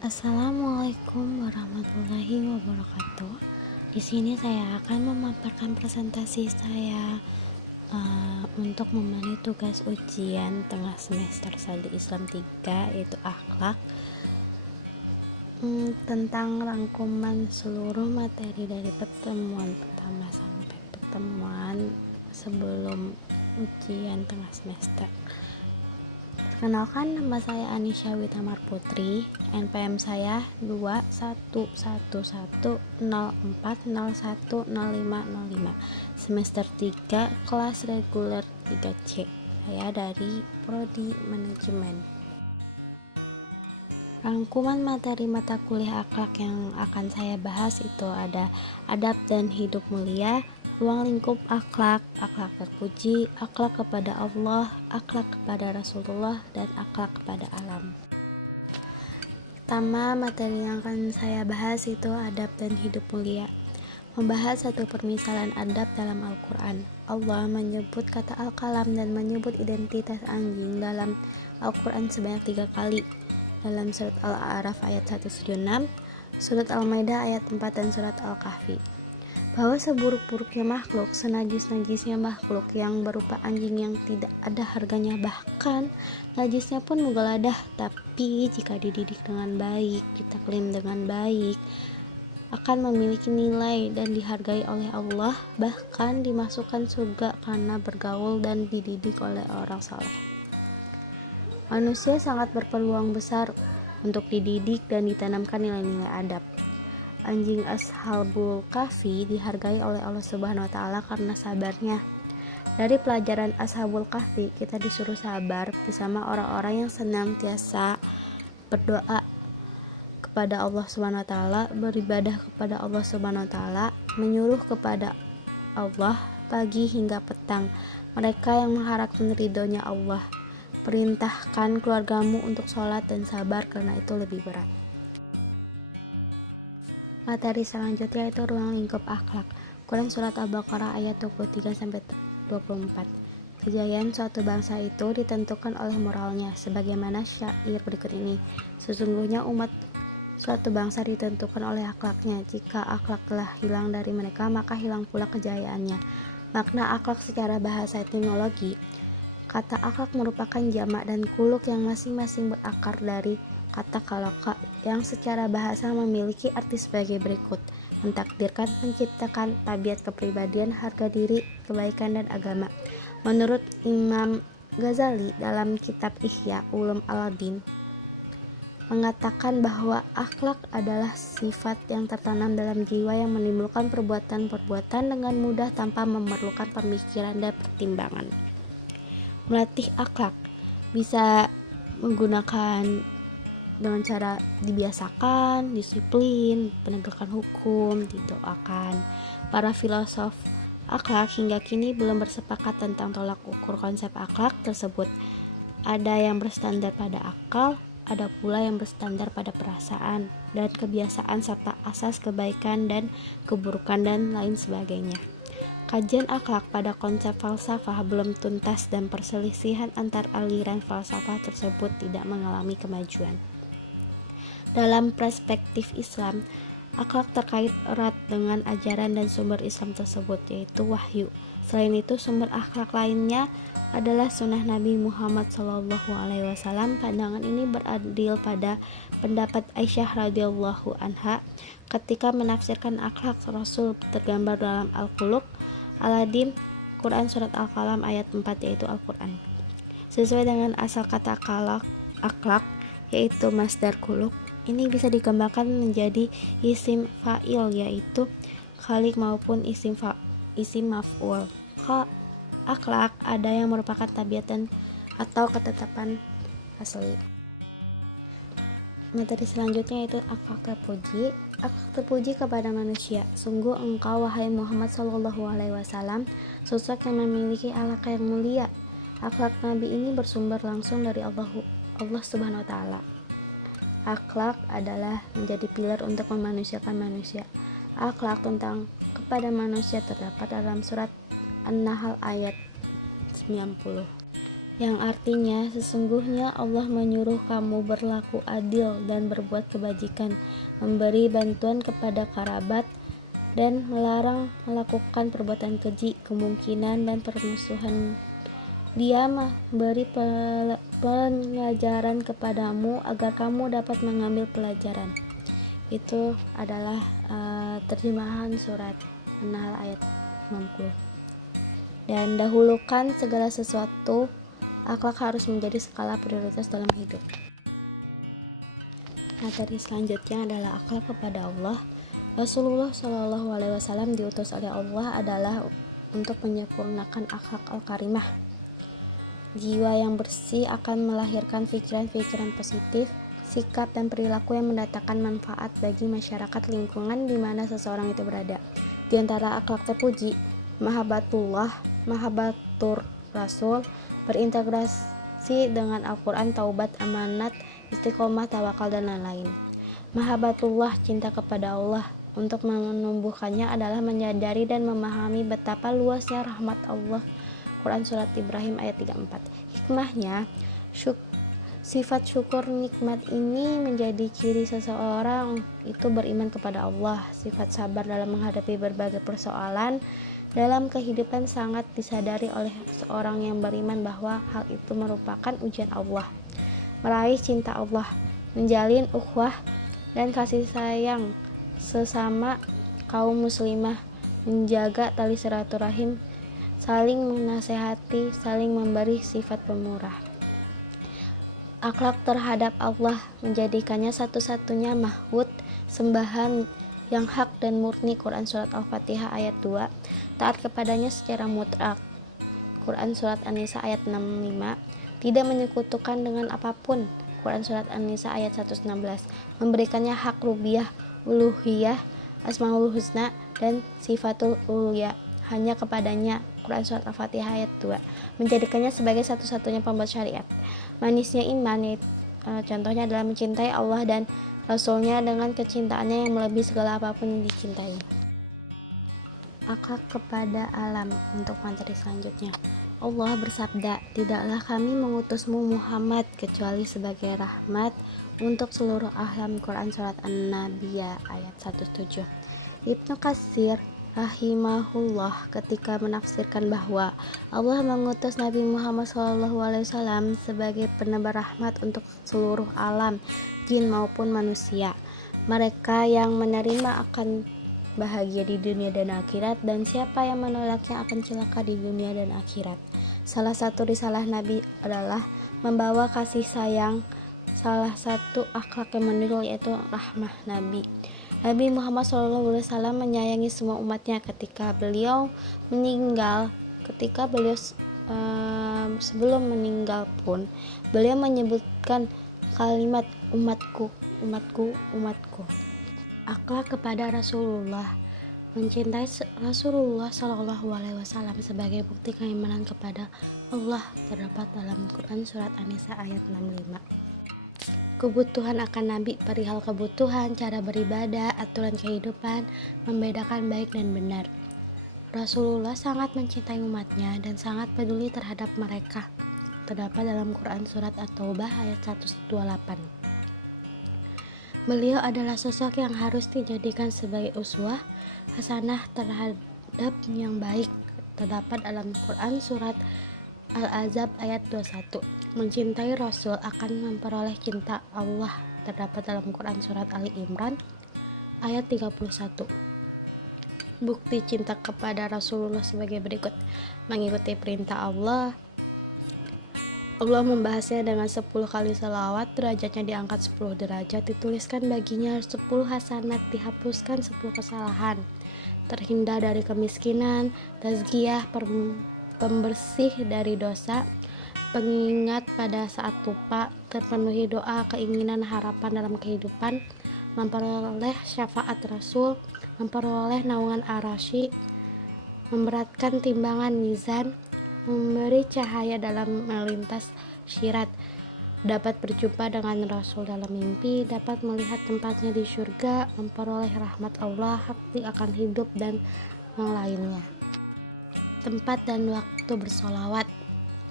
Assalamualaikum warahmatullahi wabarakatuh. Di sini saya akan memaparkan presentasi saya untuk memenuhi tugas ujian tengah semester Studi Islam 3 yaitu akhlak, tentang rangkuman seluruh materi dari pertemuan pertama sampai pertemuan sebelum ujian tengah semester. Perkenalkan, nama saya Anisha Witamar Putri. NPM saya 211104010505. Semester 3, kelas reguler 3C. Saya dari Prodi Manajemen. Rangkuman materi mata kuliah akhlak yang akan saya bahas itu ada adab dan hidup mulia, ruang lingkup akhlak, akhlak terpuji, akhlak kepada Allah, akhlak kepada Rasulullah, dan akhlak kepada alam. Pertama, materi yang akan saya bahas itu adab dan hidup mulia. Membahas satu permisalan adab dalam Al-Quran. Allah menyebut kata al-kalam dan menyebut identitas anjing dalam Al-Quran sebanyak 3 kali. Dalam surat Al-A'raf ayat 176, surat Al-Maidah ayat 4, dan surat Al-Kahfi. Bahwa seburuk-buruknya makhluk, senajis-najisnya makhluk yang berupa anjing yang tidak ada harganya, bahkan najisnya pun mugaladah, tapi jika dididik dengan baik, ditaklim dengan baik, akan memiliki nilai dan dihargai oleh Allah, bahkan dimasukkan surga karena bergaul dan dididik oleh orang saleh. Manusia sangat berpeluang besar untuk dididik dan ditanamkan nilai-nilai adab. Anjing Ashabul Kahfi dihargai oleh Allah Subhanahu wa taala karena sabarnya. Dari pelajaran Ashabul Kahfi, kita disuruh sabar bersama orang-orang yang senantiasa berdoa kepada Allah Subhanahu wa taala, beribadah kepada Allah Subhanahu wa taala, menyuruh kepada Allah pagi hingga petang. Mereka yang mengharapkan ridhonya Allah. Perintahkan keluargamu untuk sholat dan sabar karena itu lebih berat. Materi selanjutnya itu ruang lingkup akhlak. Quran surat Al-Baqarah ayat 23-24. Kejayaan suatu bangsa itu ditentukan oleh moralnya, sebagaimana syair berikut ini. Sesungguhnya umat suatu bangsa ditentukan oleh akhlaknya. Jika akhlak telah hilang dari mereka, maka hilang pula kejayaannya. Makna akhlak secara bahasa etimologi. Kata akhlak merupakan jamak dan kuluk yang masing-masing berakar dari kata kaloka yang secara bahasa memiliki arti sebagai berikut: mentakdirkan, menciptakan, tabiat, kepribadian, harga diri, kebaikan, dan agama. Menurut Imam Ghazali dalam kitab Ihya Ulum Al-Din mengatakan bahwa akhlak adalah sifat yang tertanam dalam jiwa yang menimbulkan perbuatan-perbuatan dengan mudah tanpa memerlukan pemikiran dan pertimbangan. Melatih akhlak bisa menggunakan dengan cara dibiasakan, disiplin, penegakan hukum, didoakan. Para filosof akhlak hingga kini belum bersepakat tentang tolak ukur konsep akhlak tersebut. Ada yang berstandar pada akal, ada pula yang berstandar pada perasaan dan kebiasaan serta asas kebaikan dan keburukan dan lain sebagainya. Kajian akhlak pada konsep falsafah belum tuntas dan perselisihan antar aliran falsafah tersebut tidak mengalami kemajuan. Dalam perspektif Islam, akhlak terkait erat dengan ajaran dan sumber Islam tersebut, yaitu wahyu. Selain itu, sumber akhlak lainnya adalah sunnah Nabi Muhammad SAW. Pandangan ini beradil pada pendapat Aisyah radhiyallahu anha ketika menafsirkan akhlak Rasul tergambar dalam Al-Khuluq Al-Adin Quran surat Al-Qalam ayat 4, yaitu Al-Quran. Sesuai dengan asal kata akhlak, yaitu masdar khuluq, ini bisa dikembangkan menjadi isim fa'il, yaitu khaliq, maupun isim maf'ul. Akhlak ada yang merupakan tabiat dan atau ketetapan asli. Materi selanjutnya yaitu akhlak terpuji. Akhlak terpuji kepada manusia. Sungguh engkau, wahai Muhammad SAW, sosok yang memiliki akhlak yang mulia. Akhlak Nabi ini bersumber langsung dari Allah Subhanahu wa taala. Akhlak adalah menjadi pilar untuk memanusiakan manusia. Akhlak tentang kepada manusia terdapat dalam surat An-Nahl ayat 90. yang artinya sesungguhnya Allah menyuruh kamu berlaku adil dan berbuat kebajikan, memberi bantuan kepada kerabat, dan melarang melakukan perbuatan keji, kemungkinan, dan permusuhan. Dia memberi pelajaran kepadamu agar kamu dapat mengambil pelajaran. Itu adalah terjemahan surat An-Nahl ayat 60. Dan dahulukan segala sesuatu. Akhlak harus menjadi skala prioritas dalam hidup. Materi selanjutnya adalah akhlak kepada Allah. Rasulullah Shallallahu Alaihi Wasallam diutus oleh Allah adalah untuk menyempurnakan akhlak al-karimah. Jiwa yang bersih akan melahirkan pikiran-pikiran positif, sikap dan perilaku yang mendatangkan manfaat bagi masyarakat lingkungan di mana seseorang itu berada. Di antara akhlak terpuji, mahabbatullah, mahabbatur Rasul, berintegrasi dengan Al-Quran, taubat, amanat, istiqomah, tawakal, dan lain-lain. Mahabbatullah, cinta kepada Allah. Untuk menumbuhkannya adalah menyadari dan memahami betapa luasnya rahmat Allah. Quran Surat Ibrahim ayat 34. Hikmahnya, sifat syukur nikmat ini menjadi ciri seseorang itu beriman kepada Allah. Sifat sabar dalam menghadapi berbagai persoalan dalam kehidupan sangat disadari oleh seorang yang beriman bahwa hal itu merupakan ujian Allah. Meraih cinta Allah, menjalin ukhuwah dan kasih sayang sesama kaum muslimah, menjaga tali silaturahim, saling menasehati, saling memberi, sifat pemurah. Akhlak terhadap Allah menjadikannya satu-satunya ma'bud, sembahan yang hak dan murni. Quran Surat Al-Fatihah ayat 2. Taat kepadanya secara mutlak. Quran Surat An-Nisa ayat 65. Tidak menyekutukan dengan apapun. Quran Surat An-Nisa ayat 116. Memberikannya hak rububiyah, uluhiyah, asmaul husna, dan sifatul ulya hanya kepadanya. Quran Surat Al-Fatihah ayat 2. Menjadikannya sebagai satu-satunya pembuat syariat. Manisnya iman, contohnya adalah mencintai Allah dan Rasulnya dengan kecintaannya yang melebihi segala apapun yang dicintai. Akhlak kepada alam. Untuk materi selanjutnya, Allah bersabda, tidaklah kami mengutusmu Muhammad kecuali sebagai rahmat untuk seluruh alam. Quran Surat An-Nabiyah ayat 17. Ibnu Katsir rahimahullah ketika menafsirkan bahwa Allah mengutus Nabi Muhammad SAW sebagai penebar rahmat untuk seluruh alam, jin maupun manusia. Mereka yang menerima akan bahagia di dunia dan akhirat, dan siapa yang menolaknya akan celaka di dunia dan akhirat. Salah satu risalah Nabi adalah membawa kasih sayang. Salah satu akhlak yang menurut yaitu rahmah Nabi. Nabi Muhammad SAW menyayangi semua umatnya ketika beliau sebelum meninggal pun beliau menyebutkan kalimat umatku. Akhlak kepada Rasulullah. Mencintai Rasulullah SAW sebagai bukti keimanan kepada Allah terdapat dalam Quran Surat An-Nisa ayat 65. Kebutuhan akan Nabi, perihal kebutuhan, cara beribadah, aturan kehidupan, membedakan baik dan benar. Rasulullah sangat mencintai umatnya dan sangat peduli terhadap mereka. Terdapat dalam Quran Surat At-Taubah ayat 128. Beliau adalah sosok yang harus dijadikan sebagai uswah hasanah terhadap yang baik. Terdapat dalam Quran Surat Al-Ahzab ayat 21. Mencintai Rasul akan memperoleh cinta Allah. Terdapat dalam Quran Surat Ali Imran ayat 31. Bukti cinta kepada Rasulullah sebagai berikut. Mengikuti perintah Allah membahasnya dengan 10 kali selawat, derajatnya diangkat 10 derajat, dituliskan baginya 10 hasanat, dihapuskan 10 kesalahan, terhindar dari kemiskinan, tazkiyah, pembersih dari dosa, pengingat pada saat lupa, terpenuhi doa, keinginan, harapan dalam kehidupan, memperoleh syafaat Rasul, memperoleh naungan arasy, memberatkan timbangan mizan, memberi cahaya dalam melintas syirat, dapat berjumpa dengan Rasul dalam mimpi, dapat melihat tempatnya di surga, memperoleh rahmat Allah, hak akan hidup, dan yang lainnya. Tempat dan waktu bersolawat.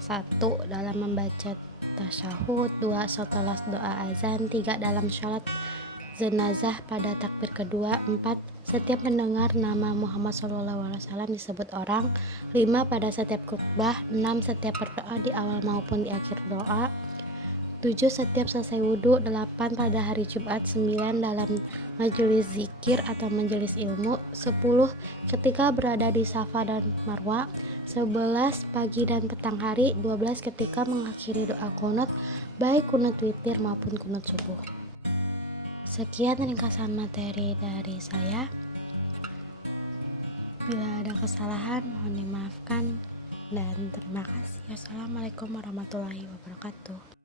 1. Dalam membaca tasyahud. 2. Setelah doa azan. 3. Dalam sholat jenazah pada takbir kedua. 4. Setiap mendengar nama Muhammad SAW disebut orang. 5. Pada setiap khutbah. 6. Setiap berdoa di awal maupun di akhir doa. 7. Setiap selesai wudhu. 8. Pada hari Jumat. 9. Dalam majelis zikir atau majelis ilmu. 10. Ketika berada di Safa dan Marwa. 11. Pagi dan petang hari. 12. Ketika mengakhiri doa kunut, baik kunut witir maupun kunut subuh. Sekian ringkasan materi dari saya. Bila ada kesalahan mohon dimaafkan dan terima kasih. Assalamualaikum warahmatullahi wabarakatuh.